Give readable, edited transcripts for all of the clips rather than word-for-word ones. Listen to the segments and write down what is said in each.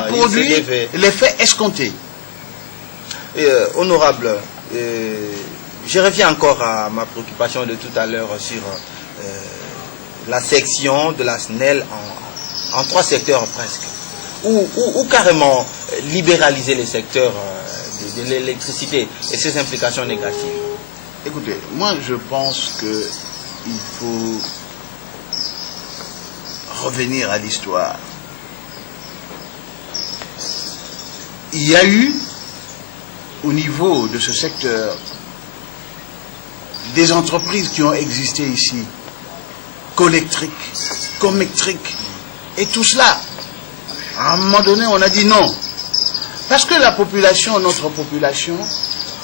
pas produit l'effet escompté. Honorable, je reviens encore à ma préoccupation de tout à l'heure sur la section de la SNEL en 3 secteurs presque, ou carrément libéraliser les secteurs de l'électricité et ses implications négatives. Écoutez, moi je pense qu'il faut revenir à l'histoire. Il y a eu, au niveau de ce secteur, des entreprises qui ont existé ici, Colectric, Comectric, et tout cela. À un moment donné, on a dit non. Parce que la population, notre population,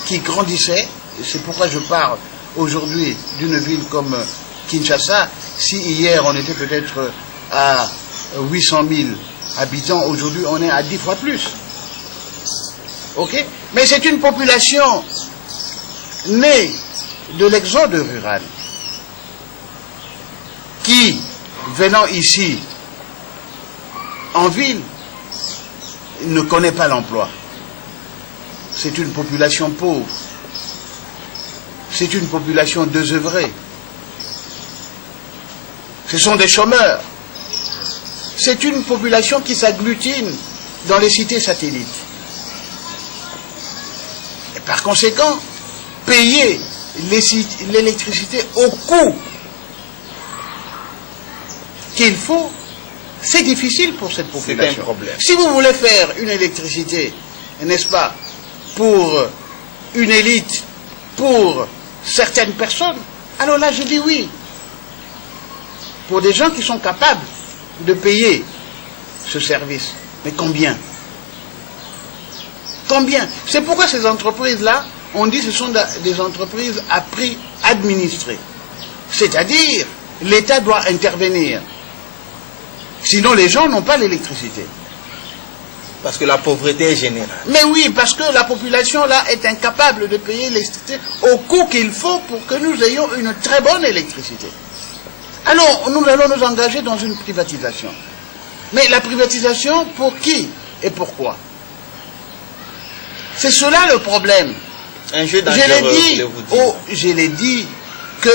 qui grandissait, c'est pourquoi je parle aujourd'hui d'une ville comme Kinshasa, si hier on était peut-être à 800 000 habitants, aujourd'hui on est à 10 fois plus. Ok? Mais c'est une population née de l'exode rural qui, venant ici en ville, ne connaît pas l'emploi. C'est une population pauvre. C'est une population désœuvrée. Ce sont des chômeurs. C'est une population qui s'agglutine dans les cités satellites. Et par conséquent, payer l'électricité au coût qu'il faut, c'est difficile pour cette population. C'est un problème. Si vous voulez faire une électricité, n'est-ce pas, pour une élite, pour certaines personnes, alors là je dis oui. Pour des gens qui sont capables de payer ce service. Mais combien? Combien? C'est pourquoi ces entreprises-là, on dit que ce sont des entreprises à prix administré. C'est-à-dire, l'État doit intervenir. Sinon, les gens n'ont pas l'électricité. Parce que la pauvreté est générale. Mais oui, parce que la population, là, est incapable de payer l'électricité au coût qu'il faut pour que nous ayons une très bonne électricité. Alors, nous allons nous engager dans une privatisation. Mais la privatisation, pour qui et pourquoi? C'est cela le problème. Un jeu dangereux, je l'ai dit que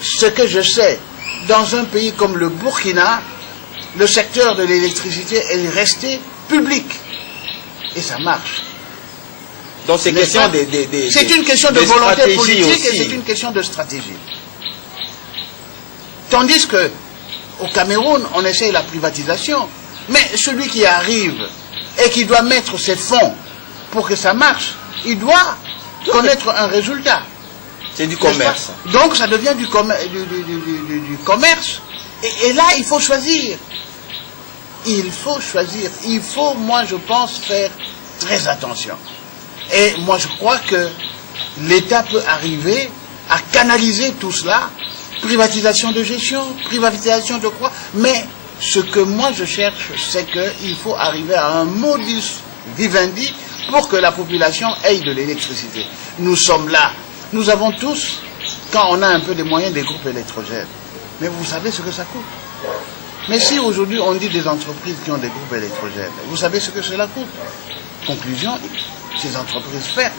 ce que je sais, dans un pays comme le Burkina, le secteur de l'électricité est resté public. Et ça marche. Donc c'est question c'est une question de volonté politique aussi. Et c'est une question de stratégie. Tandis que au Cameroun, on essaie la privatisation. Mais celui qui arrive et qui doit mettre ses fonds pour que ça marche, il doit connaître un résultat. C'est du commerce. Donc ça devient du commerce. Et là, il faut choisir. Il faut choisir. Il faut, moi, je pense, faire très attention. Et moi, je crois que l'État peut arriver à canaliser tout cela. Privatisation de gestion, privatisation de quoi. Mais ce que moi, je cherche, c'est qu'il faut arriver à un modus vivendi pour que la population ait de l'électricité. Nous sommes là. Nous avons tous, quand on a un peu de moyens, des groupes électrogènes. Mais vous savez ce que ça coûte. Mais si aujourd'hui on dit des entreprises qui ont des groupes électrogènes, vous savez ce que cela coûte. Conclusion, ces entreprises ferment.